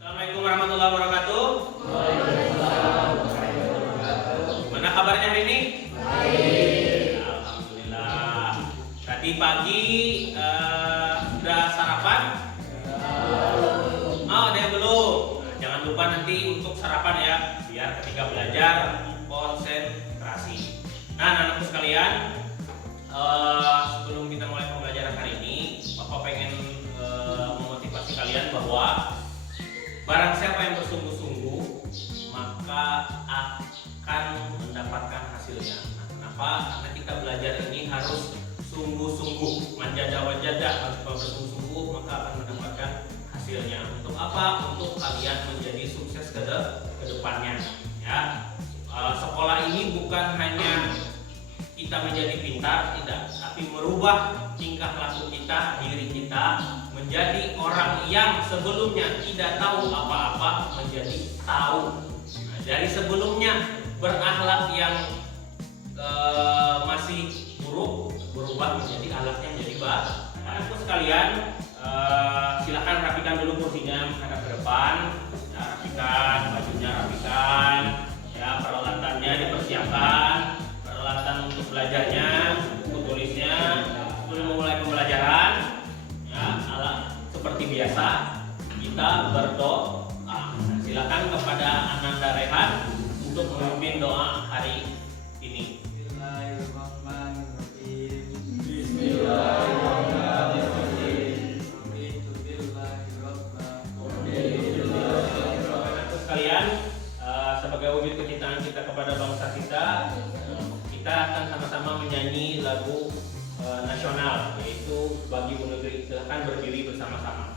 Assalamualaikum warahmatullahi wabarakatuh. Waalaikumsalam warahmatullahi wabarakatuh. Gimana kabarnya hari ini? Baik. Alhamdulillah. Tadi pagi sudah sarapan? Oh, ada yang belum. Nah, jangan lupa nanti untuk sarapan ya, biar ketika belajar konsentrasi. Nah, anak-anakku sekalian, sebelum kita mulai pembelajaran hari ini, Bapak pengen memotivasi kalian bahwa barang siapa yang bersungguh-sungguh maka akan mendapatkan hasilnya. Nah, kenapa? Karena kita belajar ini harus sungguh-sungguh, manjada-wajada, harus bersungguh-sungguh maka akan mendapatkan hasilnya. Untuk apa? Untuk kalian menjadi sukses ke depannya. Ya, sekolah ini bukan hanya kita menjadi pintar, tidak, tapi merubah tingkah laku kita, diri kita menjadi orang yang sebelumnya tidak tahu apa-apa menjadi tahu. Nah, dari sebelumnya berakhlak yang masih buruk berubah menjadi akhlaknya menjadi baik. Anakku sekalian, silakan rapikan dulu kursinya menghadap ke depan. Ya, rapikan bajunya, rapikan. Ya, peralatannya dipersiapkan. Peralatan untuk belajarnya, buku tulisnya. Sebelum memulai pembelajaran, ya, seperti biasa kita berdoa. Nah, silakan kepada Ananda Rehan untuk memimpin doa hari ini. Bismillahirrahmanirrahim. Sekalian, sebagai wujud kecintaan kita kepada bangsa kita akan sama-sama menyanyi lagu nasional, yaitu Bagi Bu Negeri. Silahkan berdiri bersama-sama.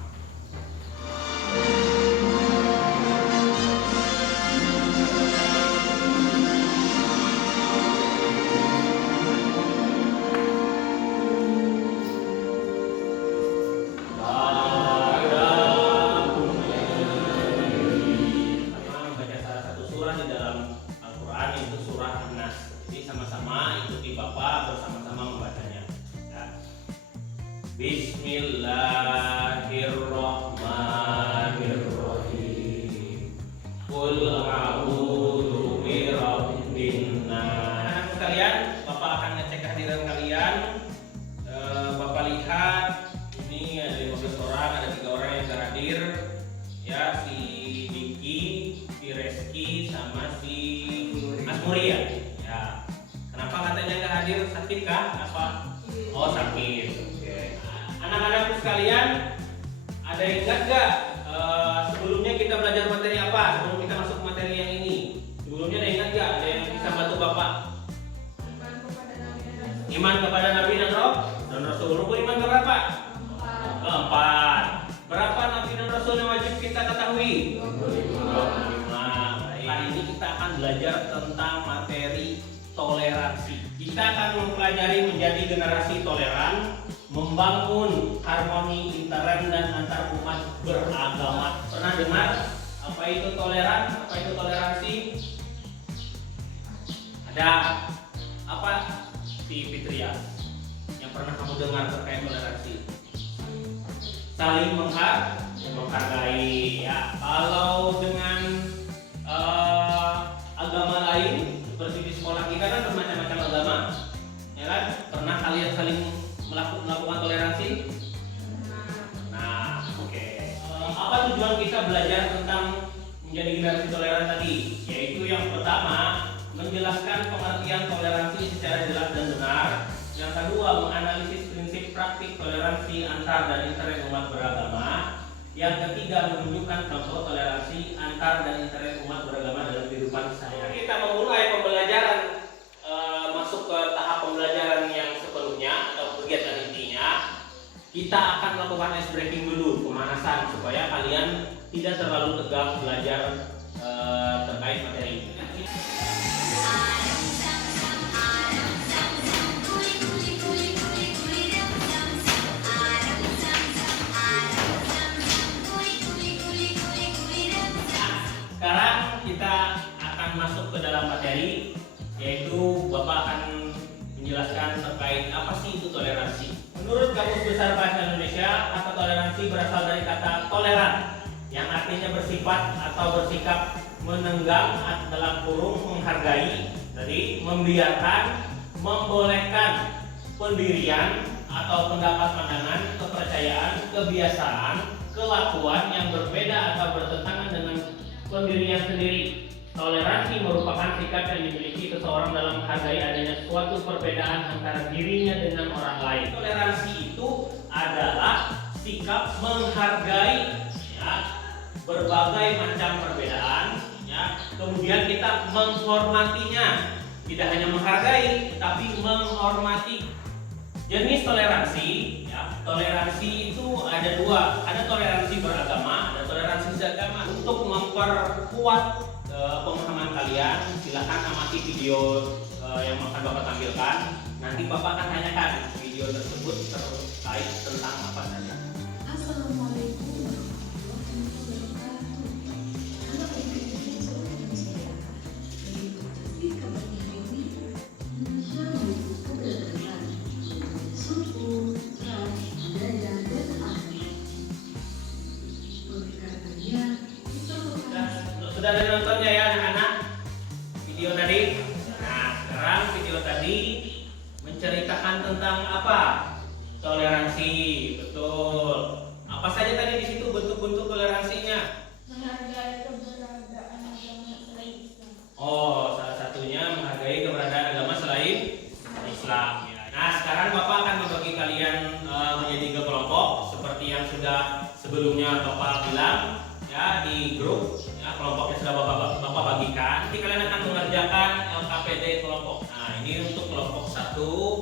Membaca salah satu surah di dalam Al-Quran, yaitu surah An-Nas. Jadi sama-sama ikuti Bapak bersama-sama membacanya. Ya. Bismillahirrahmanirrahim. Qul a'udzu birabbin nas. Anak sekalian, Bapak akan ngecek kehadiran kalian. Bapak lihat ini ada 15 orang, ada 3 orang yang terhadir. Ya, si Diki, si Reski, sama si Asmuria. Ya. Kenapa katanya nggak hadir? Sakit kah? Apa? Oh, sakit. Oke. Anak-anakku sekalian, ada yang ingat nggak sebelumnya kita belajar materi apa? Sebelum kita masuk ke materi yang ini, sebelumnya ada yang ingat nggak? Ada yang bisa bantu Bapak? Iman kepada Nabi dan Rasul. Rukun iman berapa? 4. Berapa Nabi dan Rasul yang wajib kita ketahui? 25. Kali ini kita akan belajar tentang materi toleransi. Kita akan mempelajari menjadi generasi toleran, membangun harmoni intern dan antar umat beragama. Pernah dengar apa itu toleran? Apa itu toleransi? Ada apa? Si Fitria yang pernah kamu dengar terkait toleransi? Saling menghargai. Ya, kalau dengan agama lain seperti di sekolah kita kan bermacam-macam agama, ya kan? Pernah kalian saling melakukan toleransi? Nah, oke. Apa tujuan kita belajar tentang menjadi generasi toleran tadi? Yaitu yang pertama, menjelaskan pengertian toleransi secara jelas dan benar. Yang kedua, menganalisis prinsip praktik toleransi antar dan inter umat beragama. Yang ketiga, menunjukkan contoh toleransi antar dan inter umat beragama dalam kehidupan saya. Kita memulai pembelajaran, masuk ke tahap pembelajaran yang sepenuhnya atau kegiatan intinya. Kita akan melakukan ice breaking dulu, pemanasan, supaya kalian tidak terlalu tegang belajar terkait materi ini. Sekarang kita akan masuk ke dalam materi, yaitu Bapak akan menjelaskan terkait apa sih itu toleransi. Menurut Kamus Besar Bahasa Indonesia, kata toleransi berasal dari kata toleran, yang artinya bersifat atau bersikap menenggang dalam kurung menghargai, tadi membiarkan, membolehkan pendirian atau pendapat pandangan, kepercayaan, kebiasaan, kelakuan yang berbeda atau bertentangan dengan pendirian sendiri. Toleransi merupakan sikap yang dimiliki seseorang dalam menghargai adanya suatu perbedaan antara dirinya dengan orang lain. Toleransi itu adalah sikap menghargai, ya, berbagai macam perbedaan, ya, kemudian kita menghormatinya. Tidak hanya menghargai, tapi menghormati. Jenis toleransi, ya, toleransi itu ada dua. Ada toleransi beragama, ada toleransi seagama. Untuk memperkuat pemahaman kalian, silakan amati video yang akan Bapak tampilkan. Nanti Bapak akan tanyakan video tersebut terkait tentang apa saja. Assalamualaikum warahmatullahi wabarakatuh. Anak adik dan saudara, dari mengucapkan kabarnya hari ini, mensyukuri keberadaan suku, ras, budaya, dan agama. Oleh karenanya, kita Sudah ada nontonnya ya anak-anak video tadi? Nah, sekarang video tadi menceritakan tentang apa? Toleransi, betul. Apa saja tadi di situ bentuk-bentuk toleransinya? Menghargai keberadaan agama selain Islam. Oh, salah satunya menghargai keberadaan agama selain Islam. Ya. Nah, sekarang Bapak akan membagi kalian menjadi 3 kelompok seperti yang sudah sebelumnya Bapak bilang, ya, di grup. Ya, kelompoknya sudah Bapak bagikan. Nanti kalian akan mengerjakan LKPD kelompok. Nah, ini untuk kelompok 1,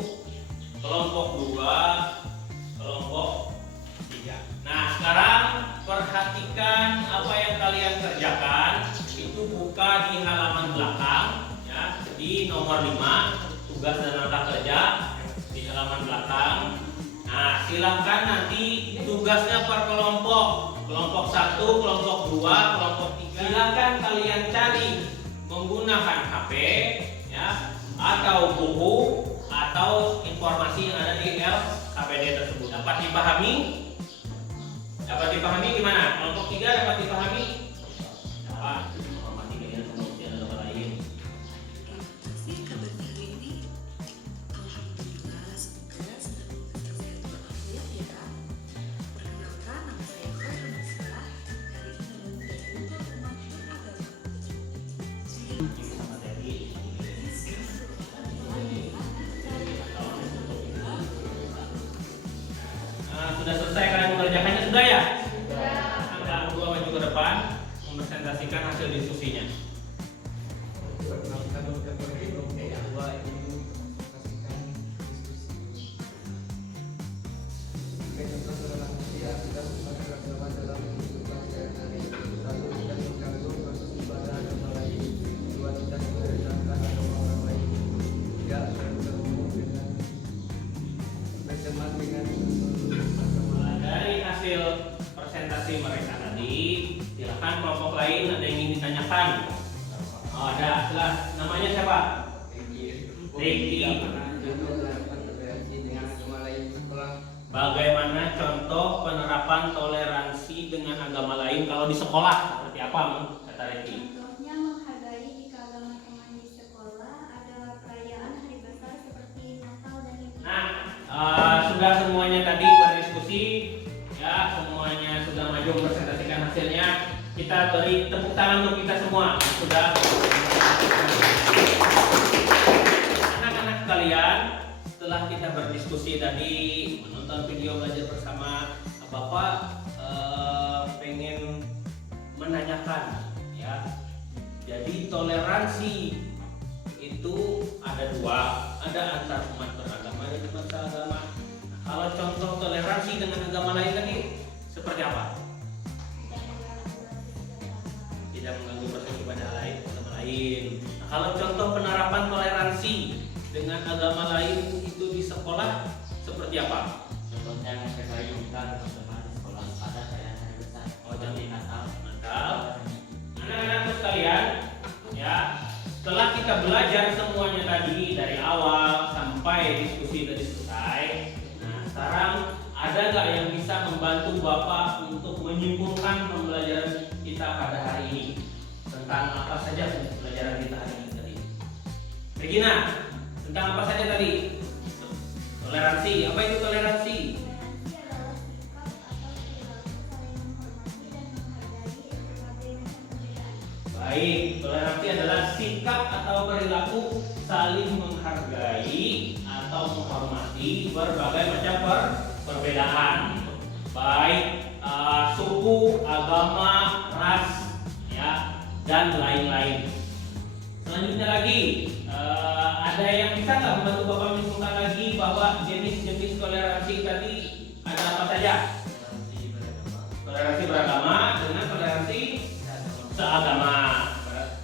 kelompok 2, kelompok 3. Nah, sekarang perhatikan apa yang kalian kerjakan. Itu buka di halaman belakang, ya, di nomor 5, tugas dan langkah kerja di halaman belakang. Nah, silakan nanti tugasnya per kelompok. Kelompok 1, kelompok 2, kelompok 3. Silakan kalian cari menggunakan HP, ya, atau buku atau informasi yang ada di LKPD tersebut. Dapat dipahami? Dapat dipahami gimana? Kelompok 3 dapat dipahami? Dapat. Menghormati kalian kemudian ada lain. kasih kabarnya hari ini. Alhamdulillah, semoga sedang tersehat walafiat ya. Perkenalkan, nama saya Khairul Nisa. Hari ini dari Unpad Umat Beragama. Ini sama tadi. Nah, sudah selesai kalian mengerjakannya sudah ya? Angka 2 maju ke depan mempresentasikan hasil diskusinya. Perkenalkan Dr. Ferry, kelompok 2 ini presentasikan diskusi. Tentang toleransi kita sebagai agama dalam kehidupan sehari-hari. 1. Tidak mengganggu proses ibadah agama lain. 2. Tidak merendahkan agama orang lain. 3. Bertemu dengan berteman dengan agama lain. Dari hasil presentasi mereka tadi, silakan kelompok lain ada yang ingin ditanyakan. Oh, ada, silakan. Namanya siapa? Riki. Dengan agama lain sekolah. Bagaimana contoh penerapan toleransi dengan agama lain kalau di sekolah? Seperti apa, kata Riki? Contohnya menghargai jika agama teman di sekolah adalah perayaan hari besar seperti Natal dan Imlek. Nah, sudah semuanya tadi berdiskusi, ya, semuanya sudah maju mempresentasikan hasilnya. Kita beri tepuk tangan untuk kita semua. Sudah. Anak-anak sekalian, setelah kita berdiskusi tadi, menonton video belajar bersama, Bapak pengen menanyakan, ya. Jadi toleransi itu ada 2, ada antar umat beragama dan umat seagama. Nah, kalau contoh toleransi dengan agama lain tadi seperti apa? Tidak mengganggu proses ibadah lain agama lain. Nah, kalau contoh penerapan toleransi dengan agama lain itu di sekolah seperti apa? Contohnya menghargai kita teman-teman di sekolah pada perayaan hari besar. Oh, Seperti Natal. Natal. Anak-anak sekalian, ya, setelah kita belajar semuanya tadi dari awal sampai diskusi tadi selesai, nah sekarang ada nggak yang bisa membantu membantu Bapak untuk menyimpulkan pembelajaran kita pada hari ini. Tentang apa saja pelajaran kita hari ini tadi? Regina, tentang apa saja tadi? Toleransi. Apa itu toleransi? Toleransi adalah sikap atau perilaku saling menghargai atau menghormati Baik, toleransi adalah sikap atau perilaku saling menghargai atau menghormati berbagai dan menghargai. macam perbedaan. Baik suku, agama, ras, ya, dan lain-lain. Selanjutnya lagi, ada yang bisa nggak membantu Bapak menyimpulkan lagi bahwa jenis-jenis toleransi tadi ada apa saja? Toleransi beragama dengan toleransi seagama.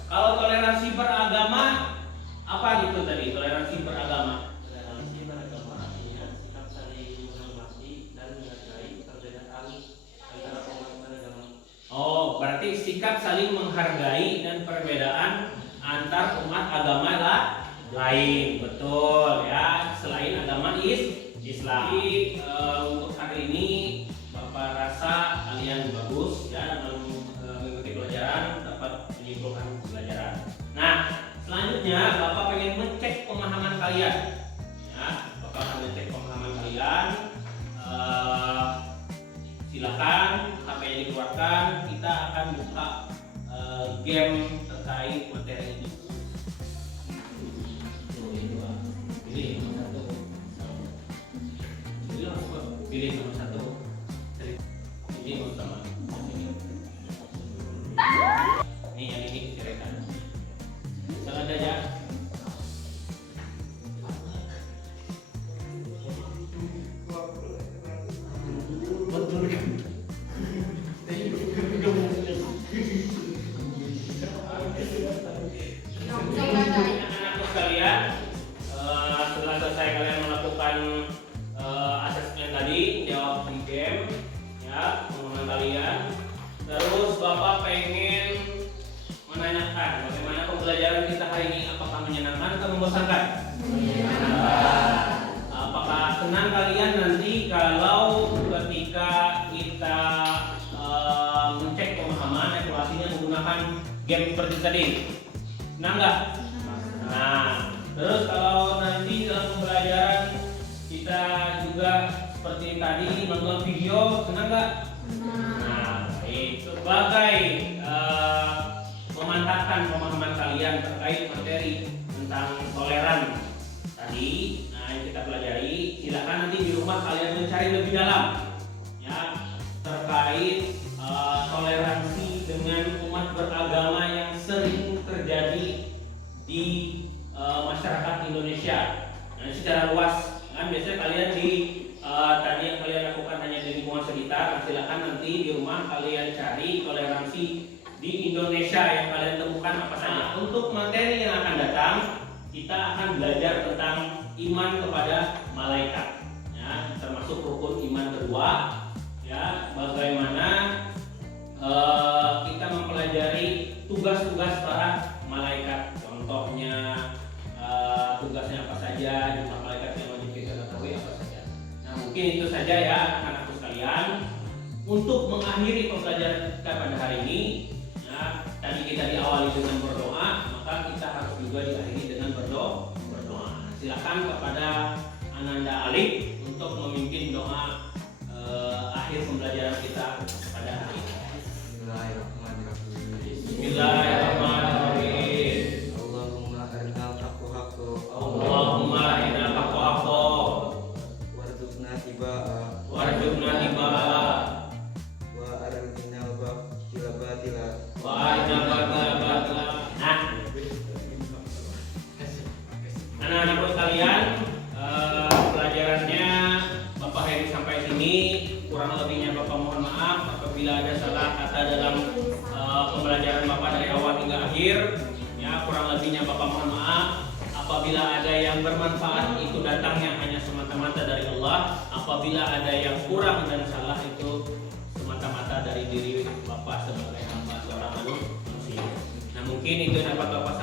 Kalau toleransi beragama, apa gitu tadi? Toleransi beragama. Toleransi beragama artinya sikap saling menghormati dan menghargai perbedaan antara umat beragama. Oh, berarti sikap saling menghargai dan perbedaan antar umat agama lain. Betul ya, selain agama Islam. Jadi untuk hari ini Bapak rasa kalian bagus ya dalam mengikuti pelajaran, dapat menyimpulkan pelajaran. Nah, selanjutnya Bapak pengen mengecek pemahaman kalian. Ya, Bapak akan mengecek pemahaman kalian. Silakan HP-nya dikeluarkan. Kita akan buka game terkait materi ini. Pilih nomor satu. Pilih nomor satu. Ini utama. Ini yang ini ceritakan. Salah ada ya. Betul kan? Anak-anakku sekalian, setelah selesai kalian melakukan asesmen tadi, jawab di game, ya, pengumuman kalian. Terus Bapak pengen menanyakan bagaimana pembelajaran kita hari ini, apakah menyenangkan atau membosankan? Apakah senang kalian nanti kalau ketika kita mencek pemahaman evaluasinya menggunakan game seperti tadi? Senang nggak? Nah, terus kalau nanti dalam pembelajaran kita juga seperti tadi nonton video, senang nggak? Nah, sebagai memantapkan pemahaman kalian terkait materi tentang toleran tadi, nah yang kita pelajari, silakan nanti di rumah kalian mencari lebih dalam, ya, terkait toleransi dengan umat beragama yang sering terjadi di masyarakat Indonesia. Nah, secara luas, kan biasanya kalian di tadi yang kalian lakukan hanya di lingkungan sekitar. Nah, silakan nanti di rumah kalian cari toleransi di Indonesia yang kalian temukan apa saja. Untuk materi yang akan datang, kita akan belajar tentang iman kepada malaikat, ya, termasuk rukun iman kedua, ya, bagaimana kita mempelajari tugas-tugas para malaikat. Contohnya tugasnya apa saja, jumlah malaikat yang wajib kita ketahui apa saja. Nah, mungkin itu saja ya anak-anakku sekalian. Untuk mengakhiri pembelajaran kita pada hari ini, ya, tadi kita diawali dengan berdoa, maka kita harus juga diakhiri dengan berdoa. Silakan kepada Ananda Alif untuk memimpin doa akhir pembelajaran kita pada hari ini. Bismillahirrahmanirrahim. Allahumma arinal haqqo haqqo Allahumma arinal haqqo haqqo warzuqna tibaa warzuqna tibaa wa arinal batila batila. wa arinal batila batila. Nah, anak-anakku sekalian, pelajarannya Bapak Heri sampai sini. Kurang lebihnya Bapak mohon maaf apabila ada salah kata dalam pembelajaran Bapak dari awal hingga akhir. Ya, kurang lebihnya Bapak mohon maaf. Apabila ada yang bermanfaat, itu datangnya hanya semata-mata dari Allah. Apabila ada yang kurang dan salah, itu semata-mata dari diri Bapak sebagai hamba seorang manusia. Nah, mungkin itu yang dapat Bapak